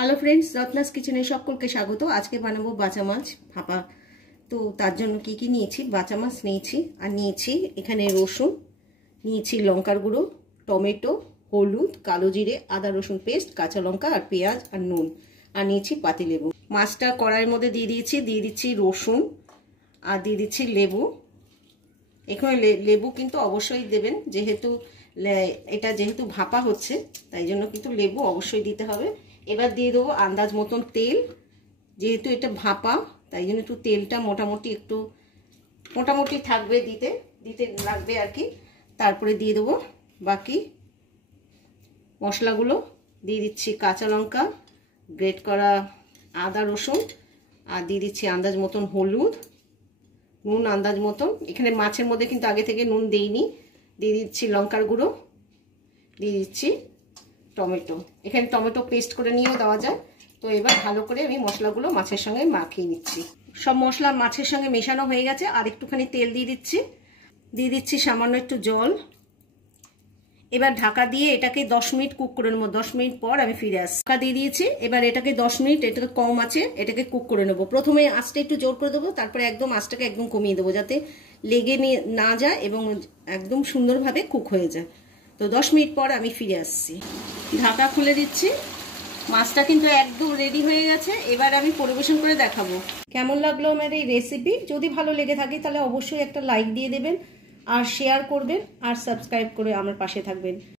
Hello friends, Ratna's কিচেনে সকলকে স্বাগত। আজকে বানাবো বাঁচা মাছ ভাপা। তো তার জন্য কি কি নিয়েছি, বাঁচা মাছ নিয়েছি, আর নিয়েছি এখানে রসুন, নিয়েছি লঙ্কার গুঁড়ো, টমেটো, হলুদ, কালো জিরে, আদা রসুন পেস্ট, কাঁচা লঙ্কা আর পেঁয়াজ আর নুন, আর নিয়েছি পাতিলেবু। মাছটা কড়াইয়ের মধ্যে দিয়ে দিচ্ছি রসুন আর দিয়ে দিচ্ছি লেবু। এখানে লেবু কিন্তু অবশ্যই দেবেন, যেহেতু যেহেতু ভাপা হচ্ছে তাই জন্য কিন্তু লেবু অবশ্যই দিতে হবে। এবার দিয়ে দেবো আন্দাজ মতন তেল, যেহেতু এটা ভাপা তাই জন্য একটু তেলটা মোটামুটি থাকবে, দিতে লাগবে আর কি। তারপরে দিয়ে দেবো বাকি মশলাগুলো, দিয়ে দিচ্ছি কাঁচা লঙ্কা, গ্রেট করা আদা রসুন, আর দিয়ে দিচ্ছি আন্দাজ মতন হলুদ, নুন আন্দাজ মতন। এখানে মাছের মধ্যে কিন্তু আগে থেকে নুন দেইনি। দিয়ে দিচ্ছি লঙ্কার গুঁড়ো, দিয়ে দিচ্ছি টমেটো। এখানে টমেটো পেস্ট করে নিয়েও দেওয়া যায়। তো এবার ভালো করে আমি মশলাগুলো মাছের সঙ্গে মাখিয়ে নিচ্ছি। সব মশলা মাছের সঙ্গে মেশানো হয়ে গেছে। আর একটুখানি তেল দিয়ে দিচ্ছি সামান্য একটু জল। এবার ঢাকা দিয়ে এটাকে 10 মিনিট কুক করে নেবো। 10 মিনিট পর আমি ফিরে আসছি। ঢাকা দিয়ে দিয়েছি। এবার এটাকে 10 মিনিট এটাকে কম আছে এটাকে কুক করে নেবো। প্রথমে আঁচটা একটু জোর করে দেবো, তারপরে একদম আঁচটাকে একদম কমিয়ে দেবো, যাতে লেগে না যায় এবং একদম সুন্দরভাবে কুক হয়ে যায়। তো 10 মিনিট পর আমি ফিরে আসছি। ঢাকা খুলে দিচ্ছি। মাছটা কিন্তু একদম রেডি হয়ে গেছে। এবার আমি পরিবেশন করে দেখাবো কেমন লাগলো আমার এই রেসিপি। যদি ভালো লেগে থাকে তাহলে অবশ্যই একটা লাইক দিয়ে দেবেন, আর শেয়ার করবেন, আর সাবস্ক্রাইব করে আমার পাশে থাকবেন।